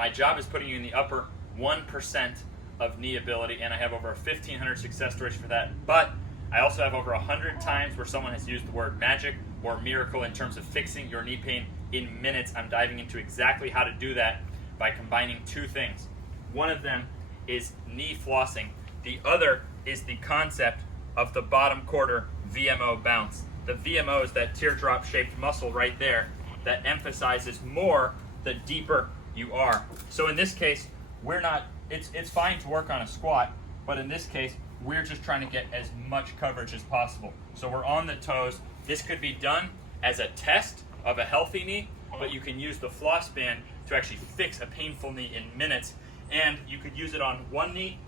My job is putting you in the upper 1% of knee ability, and I have over a 1,500 success stories for that. But I also have over 100 times where someone has used the word magic or miracle in terms of fixing your knee pain in minutes. I'm diving into exactly how to do that by combining two things. One of them is knee flossing. The other is the concept of the bottom quarter VMO bounce. The VMO is that teardrop shaped muscle right there that emphasizes more the deeper you are. So in this case, it's fine to work on a squat, but in this case, we're just trying to get as much coverage as possible. So we're on the toes. This could be done as a test of a healthy knee, but you can use the floss band to actually fix a painful knee in minutes. And you could use it on one knee,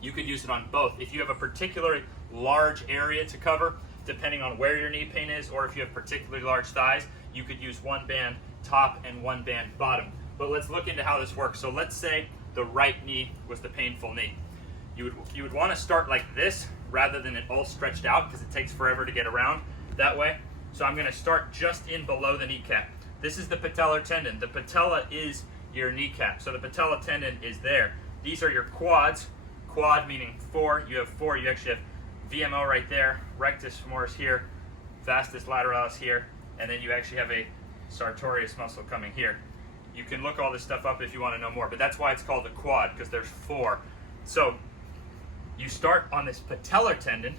you could use it on both. If you have a particularly large area to cover, depending on where your knee pain is, or if you have particularly large thighs, you could use one band top and one band bottom. But let's look into how this works. So let's say the right knee was the painful knee. You would want to start like this rather than it all stretched out, because it takes forever to get around that way. So I'm going to start just in below the kneecap. This is the patellar tendon. The patella is your kneecap. So the patella tendon is there. These are your quads. Quad meaning four. You have four. You actually have VMO right there, rectus femoris here, vastus lateralis here, and then you actually have a sartorius muscle coming here. You can look all this stuff up if you want to know more, but that's why it's called a quad, because there's four. So you start on this patellar tendon,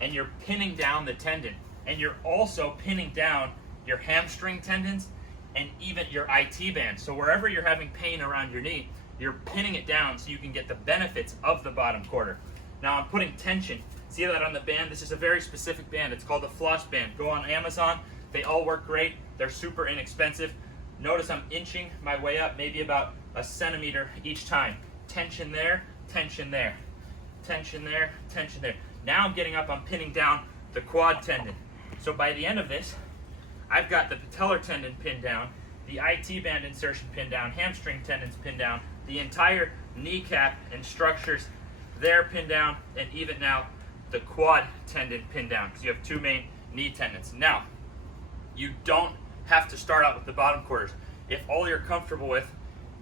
and you're pinning down the tendon, and you're also pinning down your hamstring tendons and even your IT band. So wherever you're having pain around your knee, you're pinning it down so you can get the benefits of the bottom quarter. Now I'm putting tension. See that on the band? This is a very specific band. It's called the floss band. Go on Amazon. They all work great. They're super inexpensive. Notice I'm inching my way up, maybe about a centimeter each time. Tension there, tension there, tension there, tension there. Now I'm getting up, I'm pinning down the quad tendon. So by the end of this, I've got the patellar tendon pinned down, the IT band insertion pinned down, hamstring tendons pinned down, the entire kneecap and structures there pinned down, and even now the quad tendon pinned down, because you have two main knee tendons. Now, you don't have to start out with the bottom quarters. If all you're comfortable with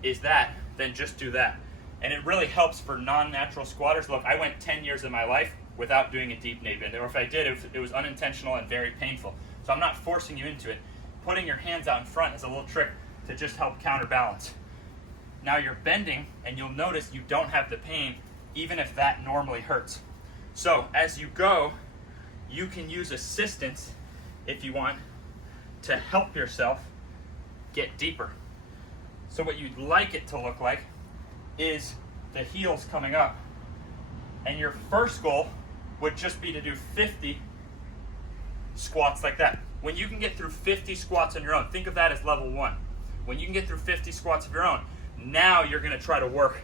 is that, then just do that. And it really helps for non-natural squatters. Look, I went 10 years of my life without doing a deep knee bend, or if I did, it was unintentional and very painful. So I'm not forcing you into it. Putting your hands out in front is a little trick to just help counterbalance. Now you're bending, and you'll notice you don't have the pain, even if that normally hurts. So as you go, you can use assistance, if you want, to help yourself get deeper. So what you'd like it to look like is the heels coming up. And your first goal would just be to do 50 squats like that. When you can get through 50 squats on your own, think of that as level one. When you can get through 50 squats of your own, now you're going to try to work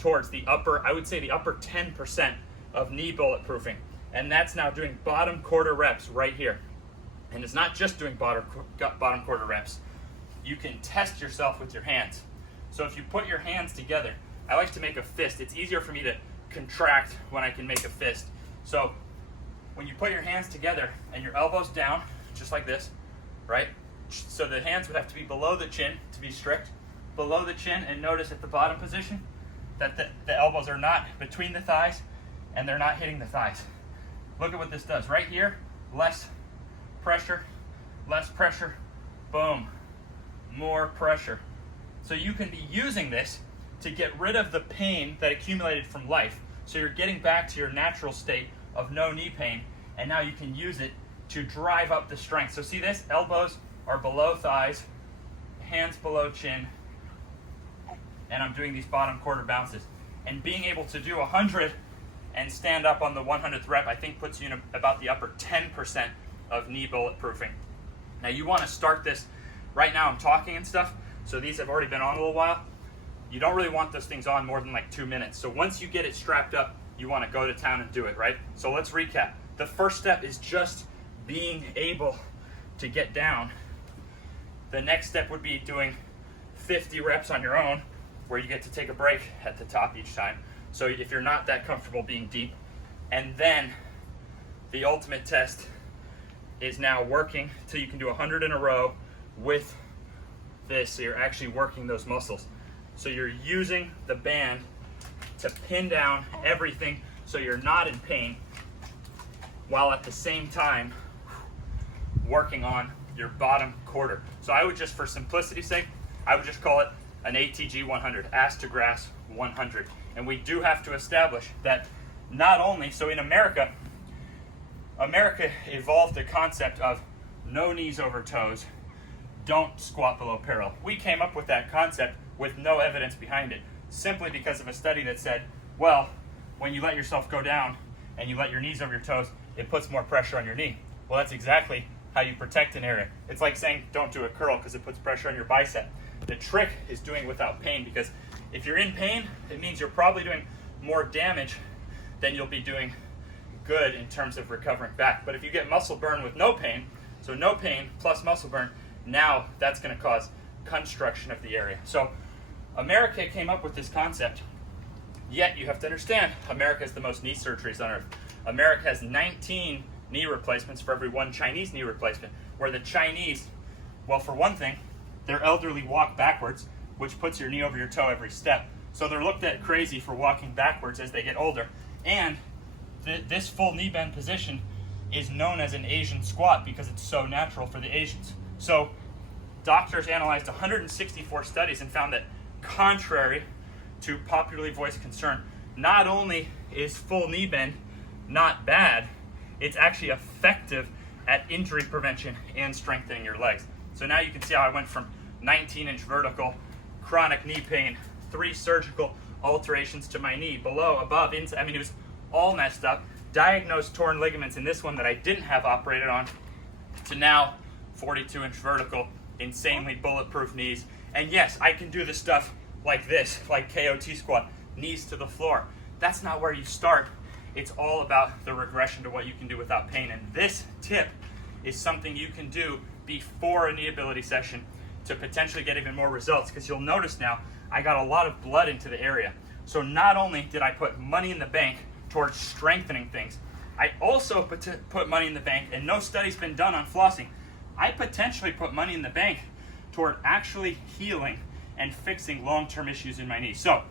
towards the upper, I would say the upper 10% of knee bulletproofing. And that's now doing bottom quarter reps right here. And it's not just doing bottom quarter reps. You can test yourself with your hands. So if you put your hands together, I like to make a fist. It's easier for me to contract when I can make a fist. So when you put your hands together and your elbows down, just like this, right? So the hands would have to be below the chin to be strict. Below the chin, and notice at the bottom position that the elbows are not between the thighs and they're not hitting the thighs. Look at what this does. Right here, less pressure, boom, more pressure. So you can be using this to get rid of the pain that accumulated from life. So you're getting back to your natural state of no knee pain, and now you can use it to drive up the strength. So see this? Elbows are below thighs, hands below chin, and I'm doing these bottom quarter bounces. And being able to do 100 and stand up on the 100th rep, I think puts you in about the upper 10% of knee bulletproofing. Now you want to start this, right now I'm talking and stuff, so these have already been on a little while. You don't really want those things on more than like 2 minutes. So once you get it strapped up, you want to go to town and do it, right? So let's recap. The first step is just being able to get down. The next step would be doing 50 reps on your own, where you get to take a break at the top each time. So if you're not that comfortable being deep. And then the ultimate test is now working till you can do 100 in a row with this, so you're actually working those muscles. So you're using the band to pin down everything so you're not in pain, while at the same time working on your bottom quarter. So I would just, for simplicity's sake, I would just call it an ATG 100, ass to grass 100. And we do have to establish that not only, so in America evolved the concept of no knees over toes, don't squat below parallel. We came up with that concept with no evidence behind it, simply because of a study that said, well, when you let yourself go down and you let your knees over your toes, it puts more pressure on your knee. Well, that's exactly how you protect an area. It's like saying don't do a curl because it puts pressure on your bicep. The trick is doing it without pain, because if you're in pain, it means you're probably doing more damage than you'll be doing good in terms of recovering back. But if you get muscle burn with no pain, so no pain plus muscle burn, now that's going to cause construction of the area. So America came up with this concept, yet you have to understand, America has the most knee surgeries on earth. America has 19 knee replacements for every one Chinese knee replacement, where the Chinese, well, for one thing, their elderly walk backwards, which puts your knee over your toe every step. So they're looked at crazy for walking backwards as they get older. And this full knee bend position is known as an Asian squat because it's so natural for the Asians. So doctors analyzed 164 studies and found that, contrary to popularly voiced concern, not only is full knee bend not bad, it's actually effective at injury prevention and strengthening your legs. So now you can see how I went from 19-inch vertical, chronic knee pain, 3 surgical alterations to my knee, below, above, inside. I mean, it was all messed up. Diagnosed torn ligaments in this one that I didn't have operated on, to now 42-inch vertical, insanely bulletproof knees. And yes, I can do the stuff like this, like KOT squat, knees to the floor. That's not where you start. It's all about the regression to what you can do without pain. And this tip is something you can do before a knee ability session to potentially get even more results, because you'll notice now I got a lot of blood into the area. So not only did I put money in the bank towards strengthening things, I also put money in the bank, and no study's been done on flossing, I potentially put money in the bank toward actually healing and fixing long-term issues in my knee. So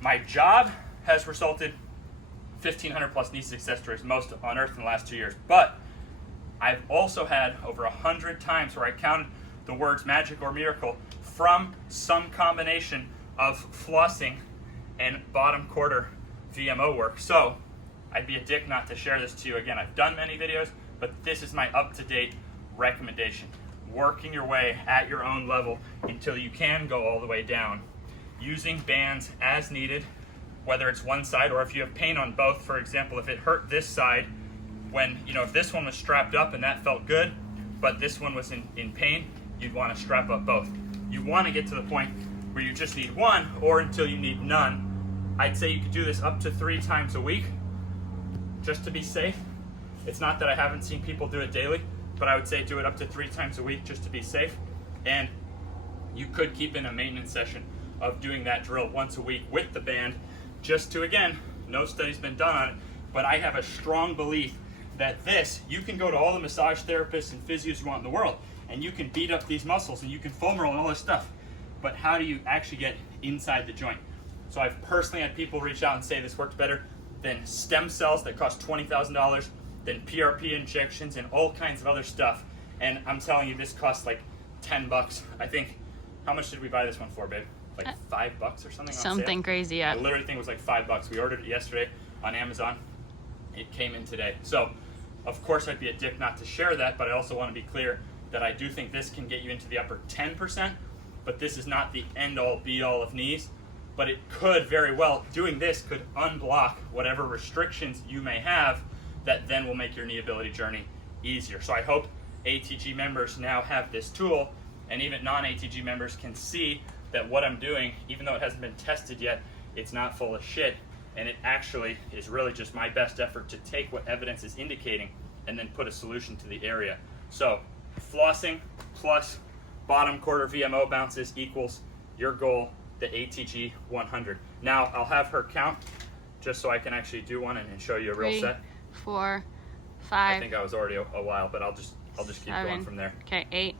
my job has resulted 1,500 plus knee success stories, most on earth in the last 2 years. But I've also had over 100 times where I counted the words magic or miracle from some combination of flossing and bottom quarter VMO work. So I'd be a dick not to share this to you. Again, I've done many videos, but this is my up-to-date recommendation. Working your way at your own level until you can go all the way down. Using bands as needed, whether it's one side or if you have pain on both. For example, if it hurt this side, when, if this one was strapped up and that felt good, but this one was in pain, you'd want to strap up both. You want to get to the point where you just need one, or until you need none. I'd say you could do this up to 3 times a week, just to be safe. It's not that I haven't seen people do it daily, but I would say do it up to 3 times a week just to be safe. And you could keep in a maintenance session of doing that drill once a week with the band, just to, again, no study's been done on it, but I have a strong belief that this, you can go to all the massage therapists and physios you want in the world, and you can beat up these muscles and you can foam roll and all this stuff, but how do you actually get inside the joint? So I've personally had people reach out and say this worked better than stem cells that cost $20,000, than PRP injections and all kinds of other stuff. And I'm telling you, this costs like 10 bucks. I think, how much did we buy this one for, babe? Like $5 or something? Something crazy, yeah. I literally think it was like $5. We ordered it yesterday on Amazon. It came in today. So, of course, I'd be a dick not to share that, but I also want to be clear that I do think this can get you into the upper 10%, but this is not the end-all, be-all of knees. But it could very well, doing this could unblock whatever restrictions you may have that then will make your knee ability journey easier. So I hope ATG members now have this tool, and even non-ATG members can see that what I'm doing, even though it hasn't been tested yet, it's not full of shit, and it actually is really just my best effort to take what evidence is indicating and then put a solution to the area. So flossing plus bottom quarter VMO bounces equals your goal, the ATG 100. Now I'll have her count just so I can actually do one and show you a real 3, set. 4, 5. I think I was already a while, but I'll just keep 7, going from there. Okay, 8,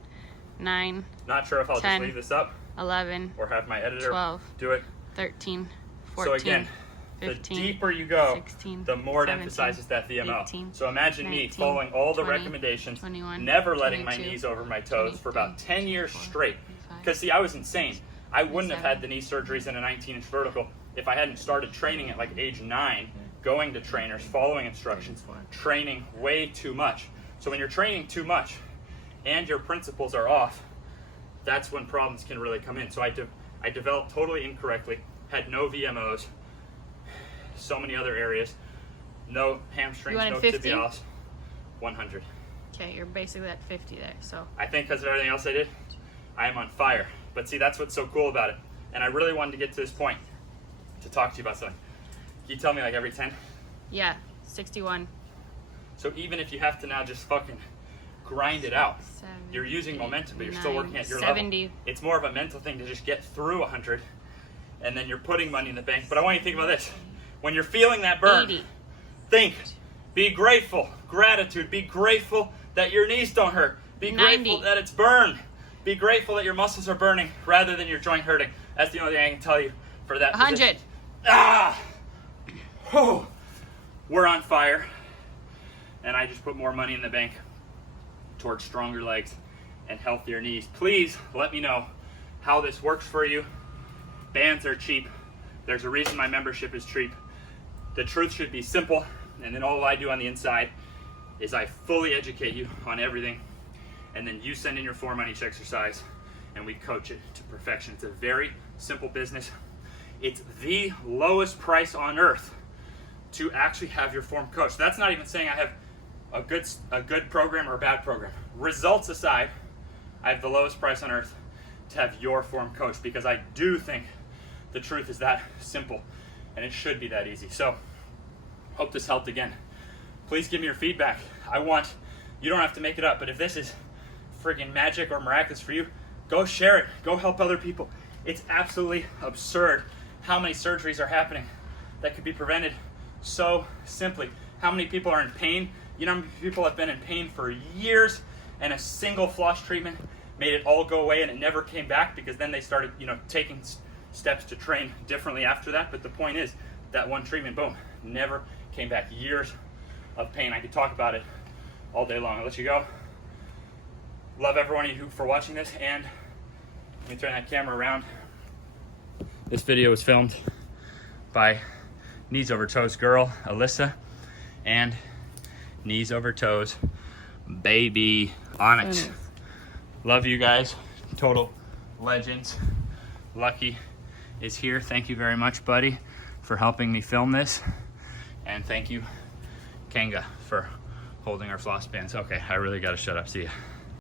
9, Not sure if I'll 10, just leave this up 11, or have my editor 12, do it. 13, 14, So again, 15, the deeper you go, 16, the more it 17, emphasizes that VMO. 18, So imagine 19, me following all the 20, recommendations, 21, never letting my 22, knees over my toes for about 23, 10 years 24, straight. 25, Because see, I was insane. I wouldn't have 27, had the knee surgeries in a 19-inch vertical if I hadn't started training at like age 9, going to trainers, following instructions, training way too much. So when you're training too much and your principles are off, that's when problems can really come in. So I developed totally incorrectly, had no VMOs, so many other areas, no hamstrings, You no wanted 50? tibialis, 100. Okay, you're basically at 50 there. So I think because of everything else I did, I am on fire. But see, that's what's so cool about it. And I really wanted to get to this point to talk to you about something. Can you tell me like every 10? yeah, 61. So even if you have to now just fucking grind it out, 7, you're using 8, momentum, but you're 9, still working at your 70. level. It's more of a mental thing to just get through 100, and then you're putting money in the bank. But I want you to think about this. When you're feeling that burn, 80. think, be grateful, gratitude, be grateful that your knees don't hurt. Be 90. grateful that it's burned. Be grateful that your muscles are burning rather than your joint hurting. That's the only thing I can tell you for that 100. position. Ah! Whew. We're on fire. And I just put more money in the bank towards stronger legs and healthier knees. Please let me know how this works for you. Bands are cheap. There's a reason my membership is cheap. The truth should be simple, and then all I do on the inside is I fully educate you on everything, and then you send in your form on each exercise, and we coach it to perfection. It's a very simple business. It's the lowest price on earth to actually have your form coached. That's not even saying I have a good program or a bad program. Results aside, I have the lowest price on earth to have your form coached, because I do think the truth is that simple, and it should be that easy. So, hope this helped again. Please give me your feedback. You don't have to make it up, but if this is friggin' magic or miraculous for you, go share it. Go help other people. It's absolutely absurd how many surgeries are happening that could be prevented so simply. How many people are in pain? You know how many people have been in pain for years, and a single floss treatment made it all go away, and it never came back, because then they started, taking steps to train differently after that. But the point is, that one treatment, boom, never came back. Years of pain. I could talk about it all day long. I'll let you go. Love every one of you for watching this, and let me turn that camera around. This video was filmed by Knees Over Toes girl, Alyssa, and Knees Over Toes baby, Onyx. Love you guys. Total legends. Lucky is here. Thank you very much, buddy, for helping me film this. And thank you, Kanga, for holding our floss bands. Okay, I really gotta shut up. See ya.